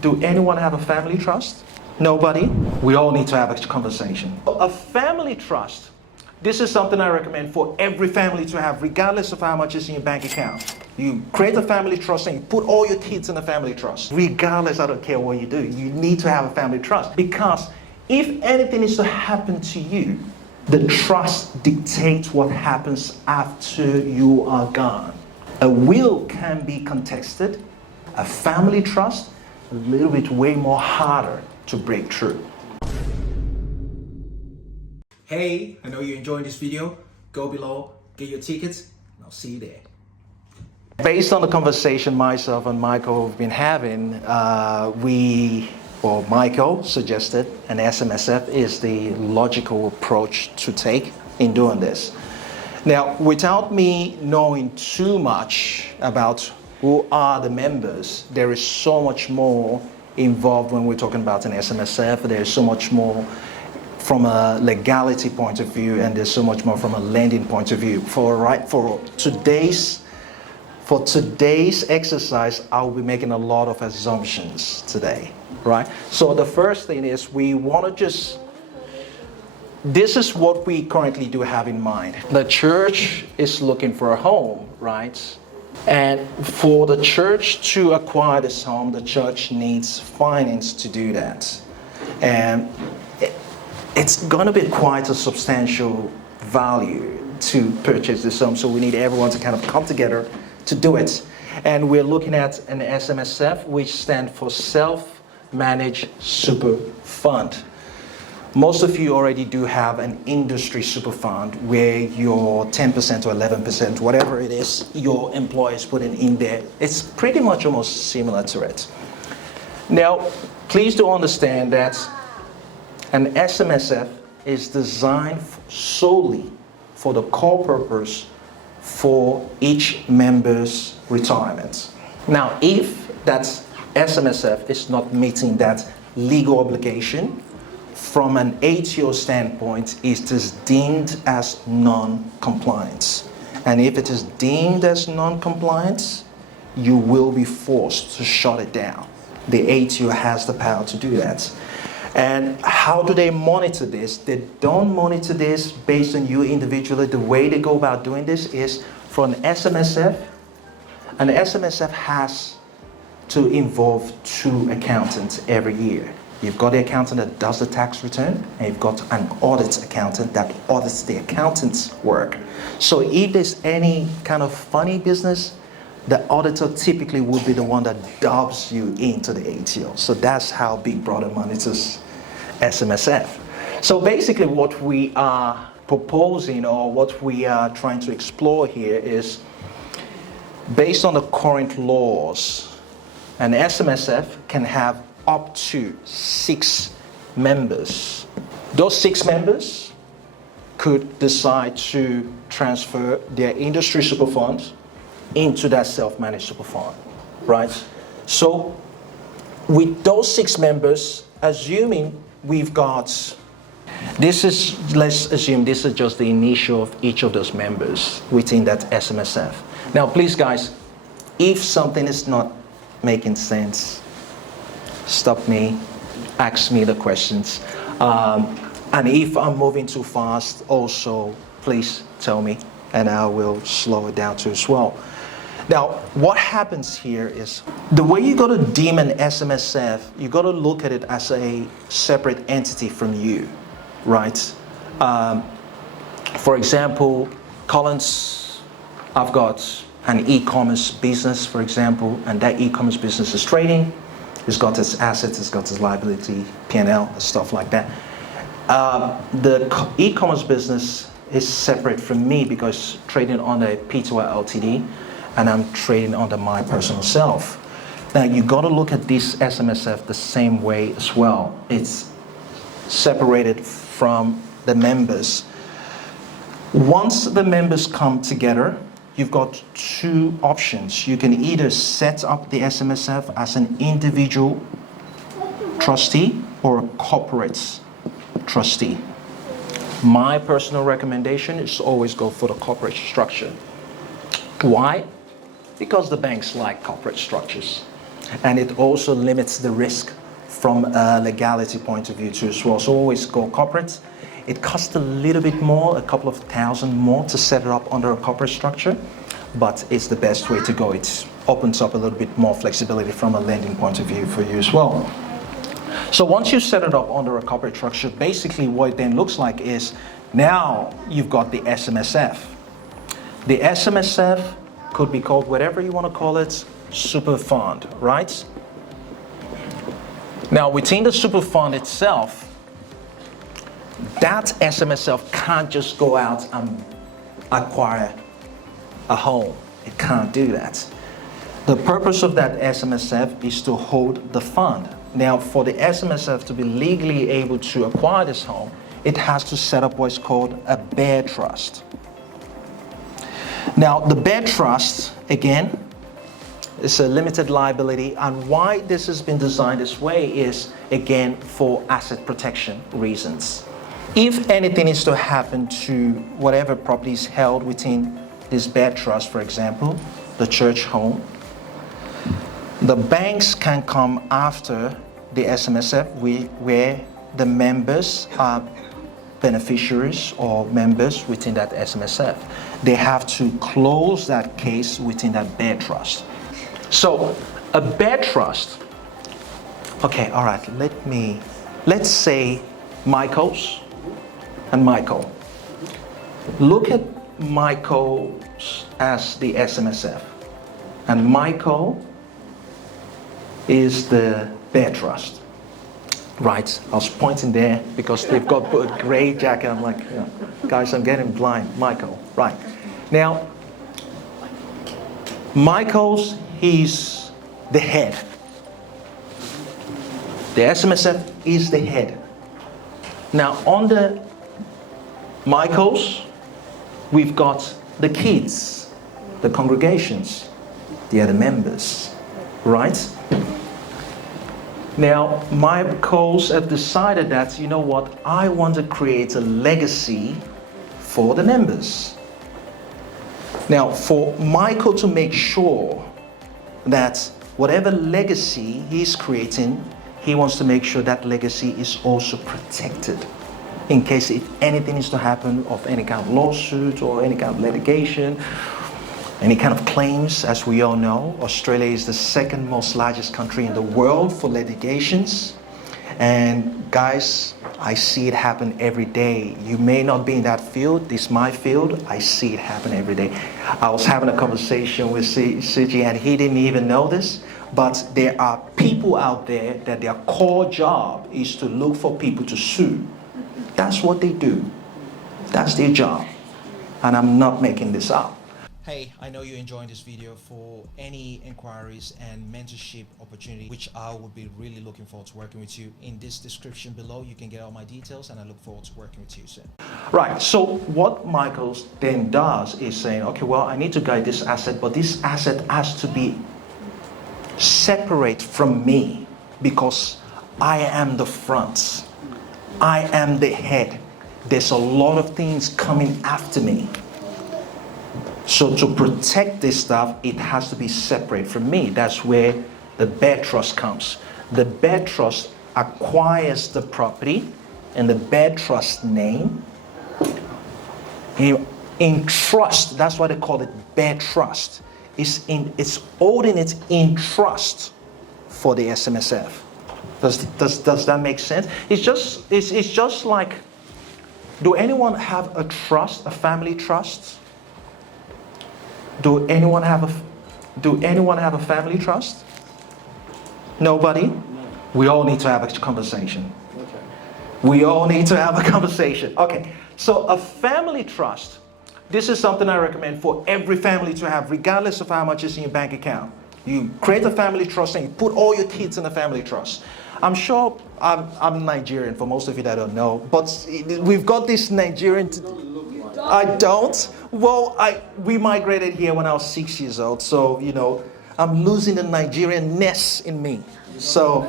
do anyone have a family trust? Nobody? We all need to have a conversation. A family trust, this is something I recommend for every family to have, regardless of how much is in your bank account. You create a family trust and you put all your kids in a family trust. Regardless, I don't care what you do, you need to have a family trust. Because if anything is to happen to you, the trust dictates what happens after you are gone. A will can be contested. A family trust, a little bit way more harder to break through. Hey, I know you're enjoying this video. Go below, get your tickets, and I'll see you there. Based on the conversation myself and Michael have been having, Michael suggested an SMSF is the logical approach to take in doing this. Now, without me knowing too much about who are the members, there is so much more involved when we're talking about an SMSF. There's so much more from a legality point of view, and there's so much more from a lending point of view. For today's exercise, I'll be making a lot of assumptions today, right? So the first thing is we want to this is what we currently do have in mind. The church is looking for a home, right? And for the church to acquire this home, the church needs finance to do that. And it's going to be quite a substantial value to purchase this home. So we need everyone to kind of come together to do it. And we're looking at an SMSF, which stands for Self-Managed Super Fund. Most of you already do have an industry super fund where your 10% or 11%, whatever it is, your employer is putting in there. It's pretty much almost similar to it. Now, please do understand that an SMSF is designed solely for the core purpose for each member's retirement. Now, if that SMSF is not meeting that legal obligation, from an ATO standpoint, it is deemed as non-compliance. And if it is deemed as non-compliance, you will be forced to shut it down. The ATO has the power to do that. And how do they monitor this? They don't monitor this based on you individually. The way they go about doing this is for an SMSF. An SMSF has to involve 2 accountants every year. You've got the accountant that does the tax return, and you've got an audit accountant that audits the accountant's work. So if there's any kind of funny business, the auditor typically would be the one that dubs you into the ATO. So that's how Big Brother monitors SMSF. So basically what we are proposing, or what we are trying to explore here, is based on the current laws, an SMSF can have up to 6 members. Those 6 members could decide to transfer their industry super fund into that self-managed super fund, right? So with those 6 members, assuming we've got, let's assume this is just the initial of each of those members within that SMSF. Now please guys, if something is not making sense, stop me, ask me the questions. And if I'm moving too fast, also please tell me and I will slow it down too as well. Now, what happens here is the way you got to deem an SMSF, you got to look at it as a separate entity from you, right? For example, Collins, I've got an e-commerce business, for example, and that e-commerce business is trading. It's got its assets, it's got its liability, P&L, stuff like that. The e-commerce business is separate from me because trading on a P2I Ltd, and I'm trading under my personal self. Now you got to look at this SMSF the same way as well. It's separated from the members. Once the members come together, you've got 2 options. You can either set up the SMSF as an individual trustee or a corporate trustee. My personal recommendation is to always go for the corporate structure. Why? Because the banks like corporate structures. And it also limits the risk from a legality point of view too as well. So always go corporate. It costs a little bit more, a couple of thousand more to set it up under a corporate structure, but it's the best way to go. It opens up a little bit more flexibility from a lending point of view for you as well. So once you set it up under a corporate structure, basically what it then looks like is now you've got the SMSF. The SMSF could be called whatever you want to call it, super fund, right? Now within the super fund itself, that SMSF can't just go out and acquire a home. It can't do that. The purpose of that SMSF is to hold the fund. Now, for the SMSF to be legally able to acquire this home, it has to set up what's called a bear trust. Now, the bear trust, again, is a limited liability, and why this has been designed this way is, again, for asset protection reasons. If anything is to happen to whatever property is held within this bear trust, for example, the church home, the banks can come after the SMSF where the members are beneficiaries or members within that SMSF. They have to close that case within that bear trust. So a bear trust, okay, all right, let's say Michael's and Michael. Look at Michael's as the SMSF, and Michael is the bear trust, right? I was pointing there because they've got a gray jacket. I'm like, yeah, guys, I'm getting blind. Michael, right? Now, Michael's, he's the head. The SMSF is the head. Now, under Michael's, we've got the kids, the congregations, the other members, right? Now, Michael's have decided that, you know what, I want to create a legacy for the members. Now, for Michael to make sure that whatever legacy he's creating, he wants to make sure that legacy is also protected in case if anything is to happen of any kind of lawsuit or any kind of litigation, any kind of claims. As we all know, Australia is the second most largest country in the world for litigations. And guys, I see it happen every day. You may not be in that field. This is my field. I see it happen every day. I was having a conversation with Suji and he didn't even know this, but there are people out there that their core job is to look for people to sue. That's what they do. That's their job. And I'm not making this up. Hey, I know you're enjoying this video. For any inquiries and mentorship opportunity, which I would be really looking forward to working with you, in this description below, you can get all my details and I look forward to working with you soon. Right, so what Michael then does is saying, okay, well, I need to guide this asset, but this asset has to be separate from me because I am the front. I am the head. There's a lot of things coming after me. So to protect this stuff, it has to be separate from me. That's where the bear trust comes. The bear trust acquires the property in the bear trust name. In trust, that's why they call it bear trust. It's holding it in trust for the SMSF. Does that make sense? It's just like, do anyone have a trust, a family trust? Do anyone have a family trust? Nobody? No. We all need to have a conversation. Okay. We all need to have a conversation. Okay. So a family trust, this is something I recommend for every family to have, regardless of how much is in your bank account. You create a family trust and you put all your kids in a family trust. I'm sure I'm Nigerian, for most of you that don't know, but we've got this Nigerian. I don't. Well, we migrated here when I was 6 years old, so you know I'm losing the Nigerian-ness in me. So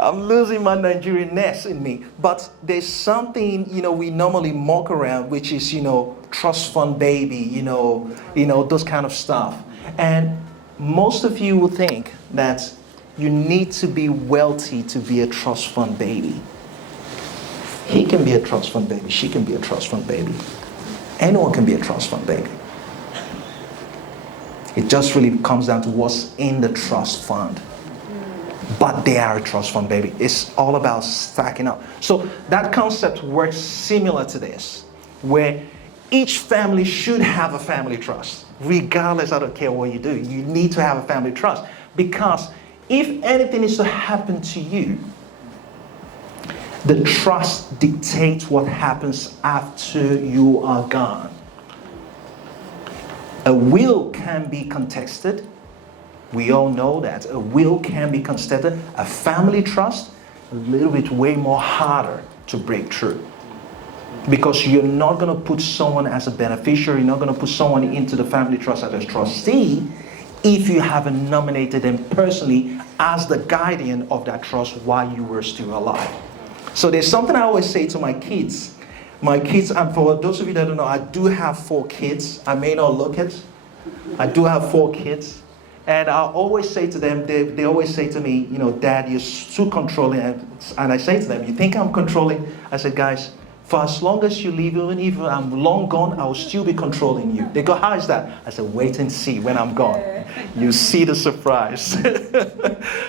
I'm losing my Nigerian-ness in me. But there's something, you know, we normally mock around, which is, you know, trust fund baby, you know, those kind of stuff. And most of you will think that you need to be wealthy to be a trust fund baby. He can be a trust fund baby. She can be a trust fund baby. Anyone can be a trust fund baby. It just really comes down to what's in the trust fund. But they are a trust fund baby. It's all about stacking up. So that concept works similar to this, where each family should have a family trust. Regardless, I don't care what you do. You need to have a family trust. Because if anything is to happen to you, the trust dictates what happens after you are gone. A will can be contested. We all know that. A will can be contested. A family trust, a little bit way more harder to break through. Because you're not going to put someone as a beneficiary, you're not going to put someone into the family trust as a trustee if you haven't nominated them personally as the guardian of that trust while you were still alive. So there's something I always say to my kids. My kids, and for those of you that don't know, I do have 4 kids. I may not look it. I do have 4 kids. And I always say to them, they always say to me, you know, Dad, you're too controlling. And I say to them, you think I'm controlling? I said, guys, for as long as you live, even if I'm long gone, I will still be controlling you. They go, how is that? I said, wait and see when I'm gone. You see the surprise.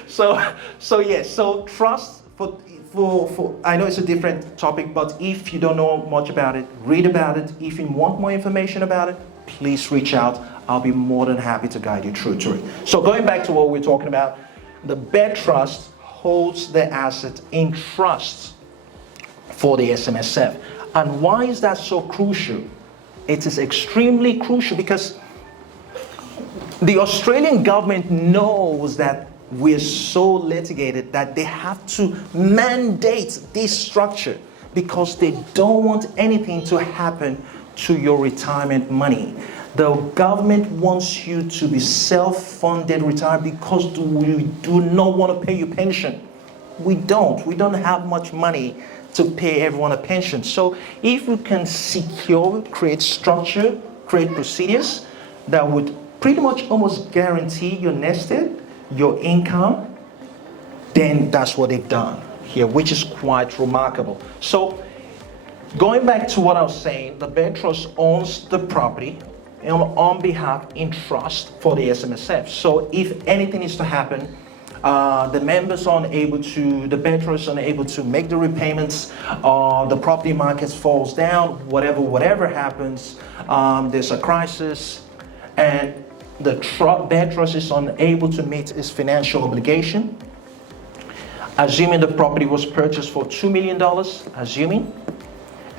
So trust, for I know it's a different topic, but if you don't know much about it, read about it. If you want more information about it, please reach out. I'll be more than happy to guide you through to it. So going back to what we're talking about, the bed trust holds the asset in trust for the SMSF. And why is that so crucial? It is extremely crucial because the Australian government knows that we're so litigated that they have to mandate this structure because they don't want anything to happen to your retirement money. The government wants you to be self-funded retire because we do not want to pay you pension. We don't have much money to pay everyone a pension. So if we can secure, create structure, create procedures that would pretty much almost guarantee your nest egg, your income, then that's what they've done here, which is quite remarkable. So going back to what I was saying, the bed trust owns the property on behalf in trust for the SMSF. So if anything is to happen, the members are unable to, the bed trust are unable to make the repayments, the property market falls down, whatever happens, there's a crisis, and the bed trust is unable to meet its financial obligation. Assuming the property was purchased for $2 million, assuming,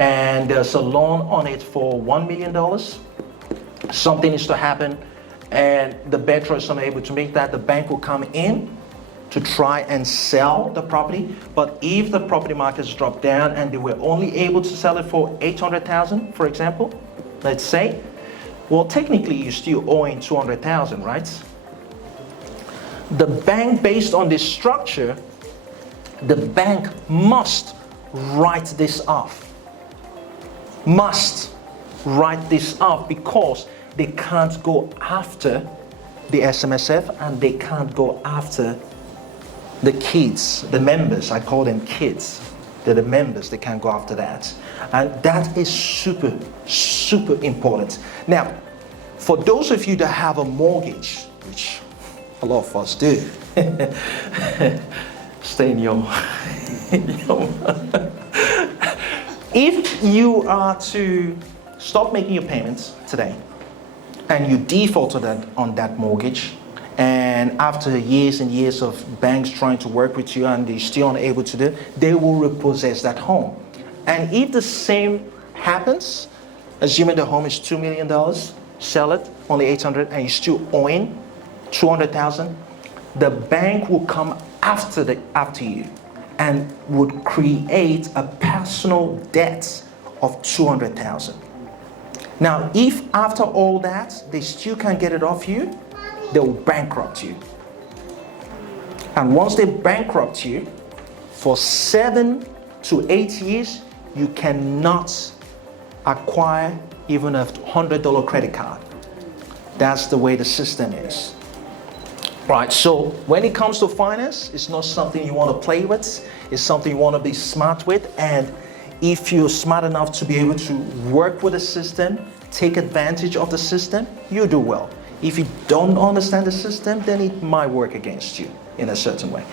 and there's a loan on it for $1 million, something is to happen, and the bed trust is unable to make that, the bank will come in to try and sell the property. But if the property markets drop down and they were only able to sell it for $800,000, for example, let's say, well, technically you're still owing $200,000, right? The bank, based on this structure, the bank must write this off. Must write this off because they can't go after the SMSF and they can't go after the kids, the members. I call them kids. They're the members, they can't go after that. And that is super, super important. Now, for those of you that have a mortgage, which a lot of us do, stay in your, if you are to stop making your payments today and you default on that mortgage, and after years and years of banks trying to work with you and they're still unable to do it, they will repossess that home. And if the same happens, assuming the home is $2 million, sell it, only $800,000, and you're still owing $200,000, the bank will come after you and would create a personal debt of $200,000. Now, if after all that, they still can't get it off you, they will bankrupt you. And once they bankrupt you, for 7 to 8 years, you cannot acquire even a $100 credit card. That's the way the system is. Right, so when it comes to finance, it's not something you want to play with. It's something you want to be smart with. And if you're smart enough to be able to work with the system, take advantage of the system, you do well. If you don't understand the system, then it might work against you in a certain way.